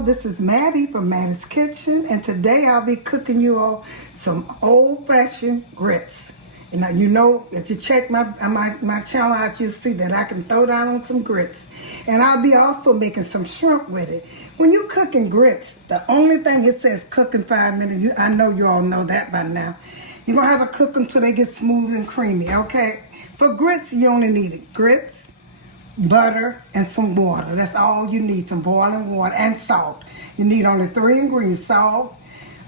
all, this is Mattie from Mattie's Kitchen, and today I'll be cooking you all some old-fashioned grits. And you know, if you check my channel out, you'll see that I can throw down on some grits. And I'll be also making some shrimp with it. When you're cooking grits, the only thing it says cook in 5 minutes, I know you all know that by now. You're going to have to cook them till they get smooth and creamy, okay? For grits, you only need grits, butter, and some water. That's all you need, some boiling water and salt. You need only 3 ingredients, salt,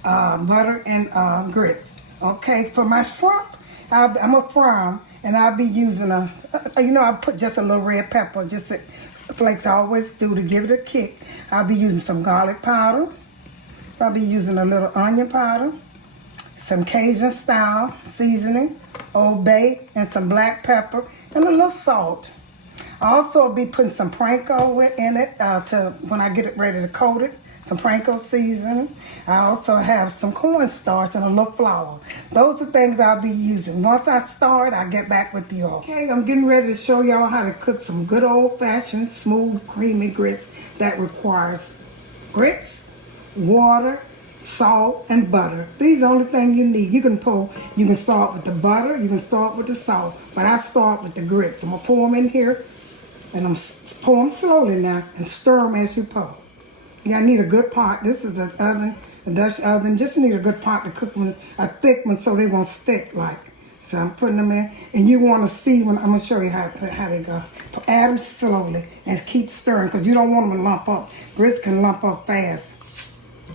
butter, and grits. Okay, for my shrimp, I'm a fry 'em, and I'll be using I put just a little red pepper, just flakes I always do to give it a kick. I'll be using some garlic powder. I'll be using a little onion powder, some Cajun style seasoning, Old Bay, and some black pepper, and a little salt. I also will be putting some Panko in it to when I get it ready to coat it. Some Panko seasoning. I also have some cornstarch and a little flour. Those are things I'll be using. Once I start, I'll get back with you all. Okay, I'm getting ready to show y'all how to cook some good old-fashioned, smooth, creamy grits that requires grits, water, salt, and butter. These are the only things you need. You can start with the butter, you can start with the salt, but I start with the grits. I'm going to pour them in here, and I'm pour them slowly now, and stir them as you pour. Yeah, I need a good pot. This is an oven, a Dutch oven. Just need a good pot to cook them, a thick one so they won't stick like. So I'm putting them in, and you want to see when I'm going to show you how they go. Add them slowly and keep stirring because you don't want them to lump up. Grits can lump up fast.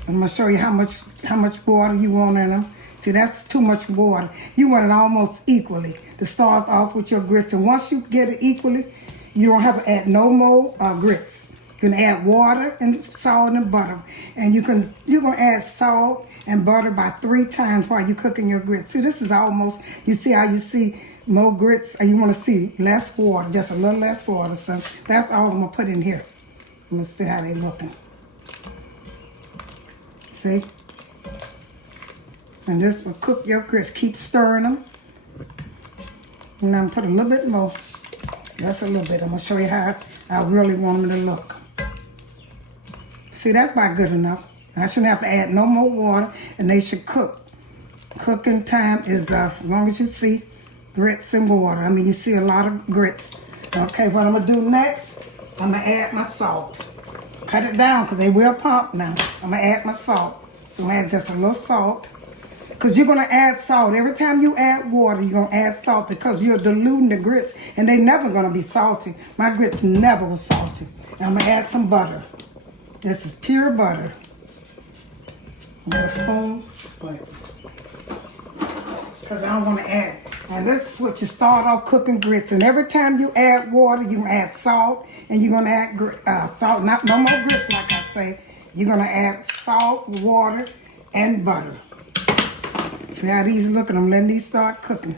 I'm going to show you how much water you want in them. See, that's too much water. You want it almost equally to start off with your grits. And once you get it equally, you don't have to add no more grits. You can add water and salt and butter. And you're going to add salt and butter by 3 times while you're cooking your grits. See, this is almost, you see how you see more grits, and you want to see less water, just a little less water. So that's all I'm going to put in here. I'm going to see how they're looking. See? And this will cook your grits. Keep stirring them. And I'm going to put a little bit more. Just a little bit. I'm going to show you how I really want them to look. See, that's about good enough. I shouldn't have to add no more water, and they should cook. Cooking time is as long as you see grits and water. I mean, you see a lot of grits. Okay, what I'm going to do next, I'm going to add my salt. Cut it down because they will pop now. I'm going to add my salt. So I'm going to add just a little salt. Because you're going to add salt. Every time you add water, you're going to add salt because you're diluting the grits. And they're never going to be salty. My grits never was salty. And I'm going to add some butter. This is pure butter. A spoon. Because I don't want to add. And this is what you start off cooking grits. And every time you add water, you're going to add salt. And you're going to add salt. No more grits, like I say. You're going to add salt, water, and butter. See how these look? I'm letting these start cooking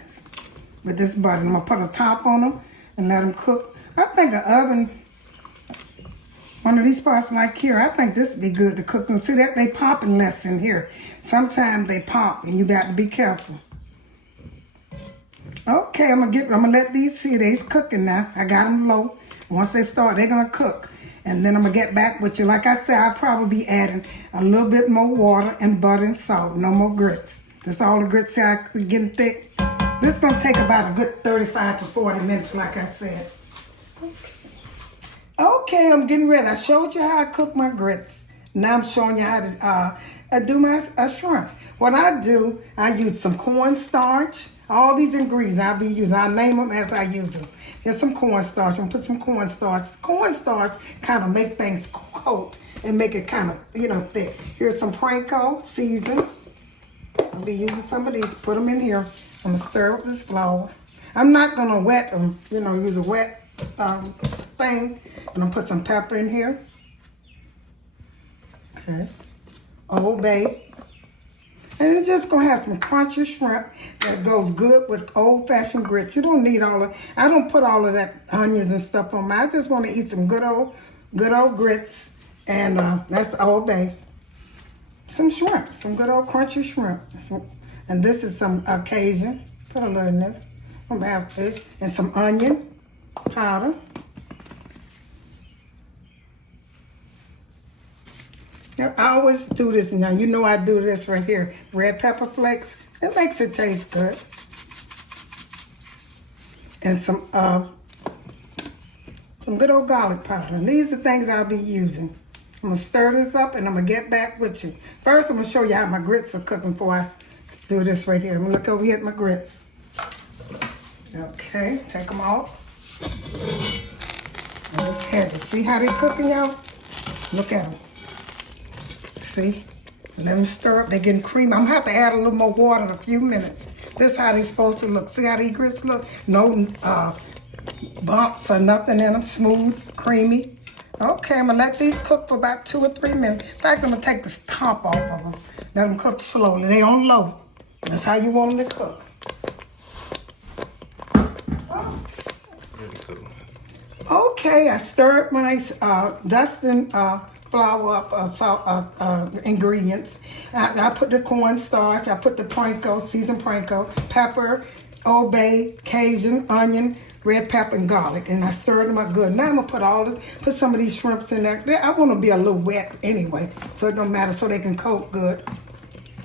with this butter. I'm going to put a top on them and let them cook. I think an oven, one of these parts like here, I think this would be good to cook them. See that they popping less in here. Sometimes they pop and you got to be careful. Okay, I'm gonna let these see they's cooking now. I got them low. Once they start, they're gonna cook. And then I'm gonna get back with you. Like I said, I'll probably be adding a little bit more water and butter and salt. No more grits. That's all the grits are getting thick. This is gonna take about a good 35 to 40 minutes, like I said. Okay, I'm getting ready. I showed you how I cook my grits. Now I'm showing you how to do my shrimp. What I do, I use some cornstarch. All these ingredients I'll be using, I name them as I use them. There's some cornstarch. I'm gonna put some cornstarch. Cornstarch kind of make things coat and make it kind of, thick. Here's some Panko season. I'll be using some of these. Put them in here. I'm gonna stir up this flour. I'm not gonna wet them, use a wet thing. I'm gonna put some pepper in here. Okay. Old Bay. And it's just going to have some crunchy shrimp that goes good with old-fashioned grits. You don't need all of, I don't put all of that onions and stuff on mine. I just want to eat some good old grits. And that's Old Bay. Some shrimp, some good old crunchy shrimp. And this is some Cajun. Put a little in there. I'm going to have this. And some onion powder. I always do this now. You know I do this right here. Red pepper flakes. It makes it taste good. And some good old garlic powder. And these are things I'll be using. I'm going to stir this up and I'm going to get back with you. First, I'm going to show you how my grits are cooking before I do this right here. I'm going to look over here at my grits. Okay, take them off. And it's heavy. See how they're cooking, y'all? Look at them. See? Let them stir up. They're getting creamy. I'm going to have to add a little more water in a few minutes. This is how they're supposed to look. See how these grits look? No bumps or nothing in them. Smooth, creamy. Okay, I'm going to let these cook for about 2 or 3 minutes. In fact, I'm going to take this top off of them. Let them cook slowly. They on low. That's how you want them to cook. Okay, I stirred my dusting flour up, ingredients. I put the cornstarch, I put the Panko, seasoned Panko, pepper, Old Bay, Cajun, onion, red pepper, and garlic. And I stirred them up good. Now I'm going to put some of these shrimps in there. I want them to be a little wet anyway, so it don't matter, so they can coat good.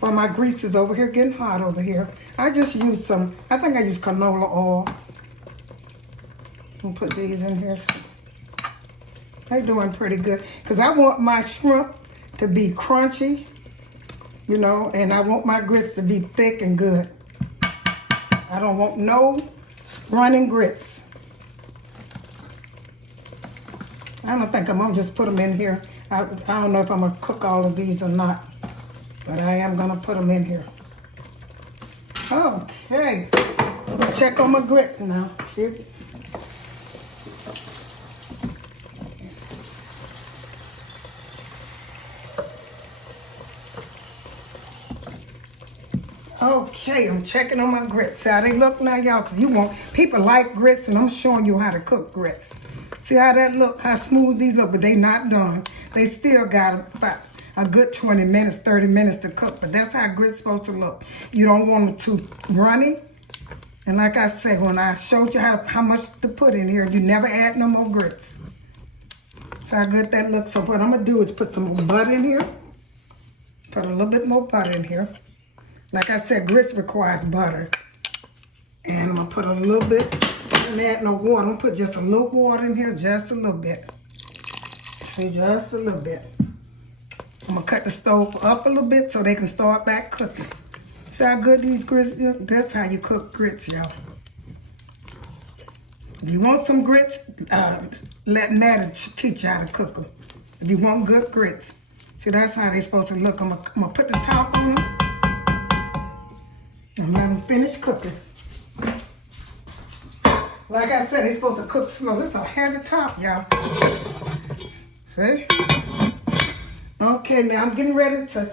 Well, my grease is over here getting hot over here. I just used some, I think I used canola oil. I'll put these in here. They're doing pretty good. Because I want my shrimp to be crunchy, you know, and I want my grits to be thick and good. I don't want no running grits. I don't think I'm going to just put them in here. I don't know if I'm going to cook all of these or not, but I am going to put them in here. Okay. I'm going to check on my grits now. Okay, I'm checking on my grits. See how they look now, y'all? Because people like grits, and I'm showing you how to cook grits. See how that look, how smooth these look, but they not done. They still got about a good 20 minutes, 30 minutes to cook, but that's how grits supposed to look. You don't want them too runny. And like I said, when I showed you how much to put in here, you never add no more grits. So how good that looks. So what I'm going to do is put some more butter in here. Put a little bit more butter in here. Like I said, grits requires butter. And I'm going to put a little bit, I didn't add no water. I'm going to put just a little water in here, just a little bit. See, just a little bit. I'm going to cut the stove up a little bit so they can start back cooking. See how good these grits look? That's how you cook grits, y'all. If you want some grits, let Mattie teach you how to cook them. If you want good grits. See, that's how they're supposed to look. I'm going to put the top on them. And let them finish cooking. Like I said, they're supposed to cook slow. This is a heavy top, y'all. See? Okay, now I'm getting ready to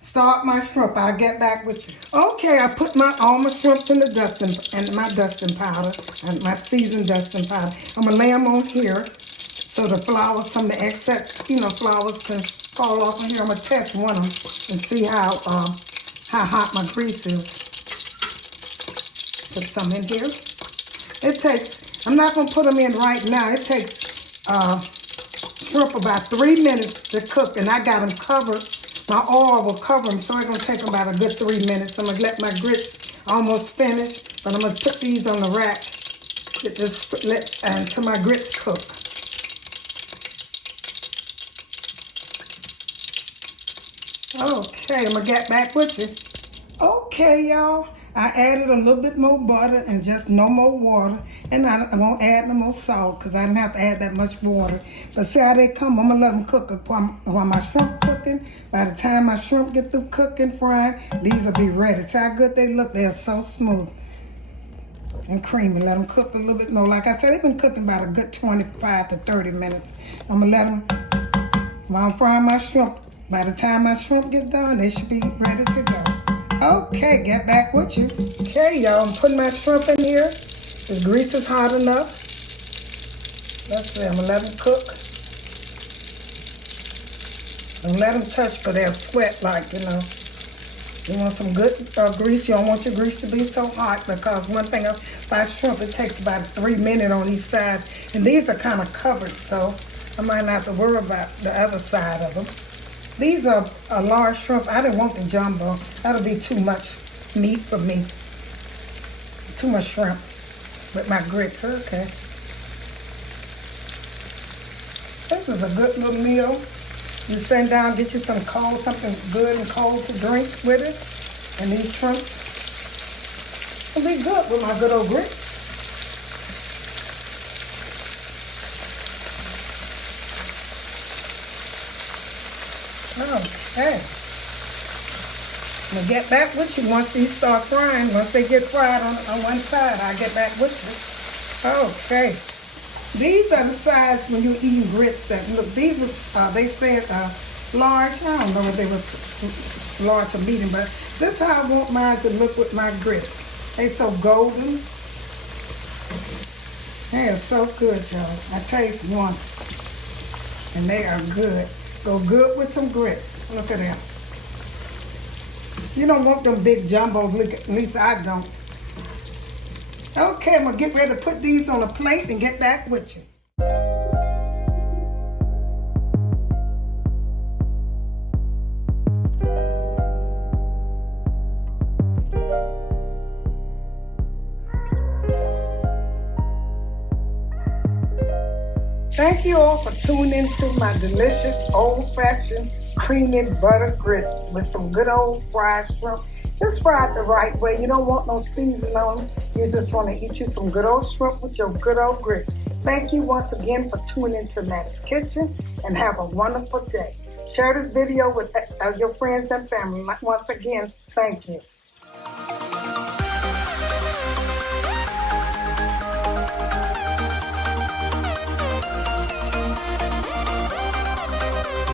start my shrimp. I'll get back with you. Okay, I put all my shrimps in the dusting and my dusting powder and my seasoned dusting powder. I'm gonna lay them on here so the flowers, some of the excess, flowers can fall off in here. I'm gonna test one of them and see how hot my grease is. Put some in here. It takes, I'm not gonna put them in right now. It takes shrimp about 3 minutes to cook, and I got them covered. My oil will cover them, so it's gonna take about a good 3 minutes. I'm gonna let my grits almost finish, but I'm gonna put these on the rack until my grits cook. Okay, I'm gonna get back with you. Okay, y'all. I added a little bit more butter and just no more water. And I won't add no more salt because I didn't have to add that much water. But see how they come? I'm going to let them cook while my shrimp cooking. By the time my shrimp get through cooking, frying, these will be ready. See how good they look? They're so smooth and creamy. Let them cook a little bit more. Like I said, they've been cooking about a good 25 to 30 minutes. I'm going to let them, while I'm frying my shrimp, by the time my shrimp get done, they should be ready to go. Okay, get back with you. Okay, y'all, I'm putting my shrimp in here. The grease is hot enough. Let's see, I'm gonna let them cook. And let them touch, but they'll sweat like, You want some good grease. You don't want your grease to be so hot because one thing about shrimp, it takes about 3 minutes on each side. And these are kind of covered, so I might not have to worry about the other side of them. These are a large shrimp. I didn't want the jumbo. That'll be too much meat for me. Too much shrimp with my grits. Okay. This is a good little meal. You sit down, get you some cold, something good and cold to drink with it. And these shrimps will be good with my good old grits. Okay. I'm going to get back with you once these start frying. Once they get fried on one side, I'll get back with you. Okay. These are the size when you're eating grits that look. These was, they said large. I don't know if they were large or medium, but this is how I want mine to look with my grits. They so golden. They are so good, y'all. I taste one. And they are good. Go good with some grits. Look at them. You don't want them big jumbos, at least I don't. Okay, I'm gonna get ready to put these on a plate and get back with you. Thank you all for tuning into my delicious old-fashioned creamy butter grits with some good old fried shrimp. Just fry it the right way. You don't want no seasoning on them. You just want to eat you some good old shrimp with your good old grits. Thank you once again for tuning into Mattie's Kitchen and have a wonderful day. Share this video with your friends and family. Once again, thank you.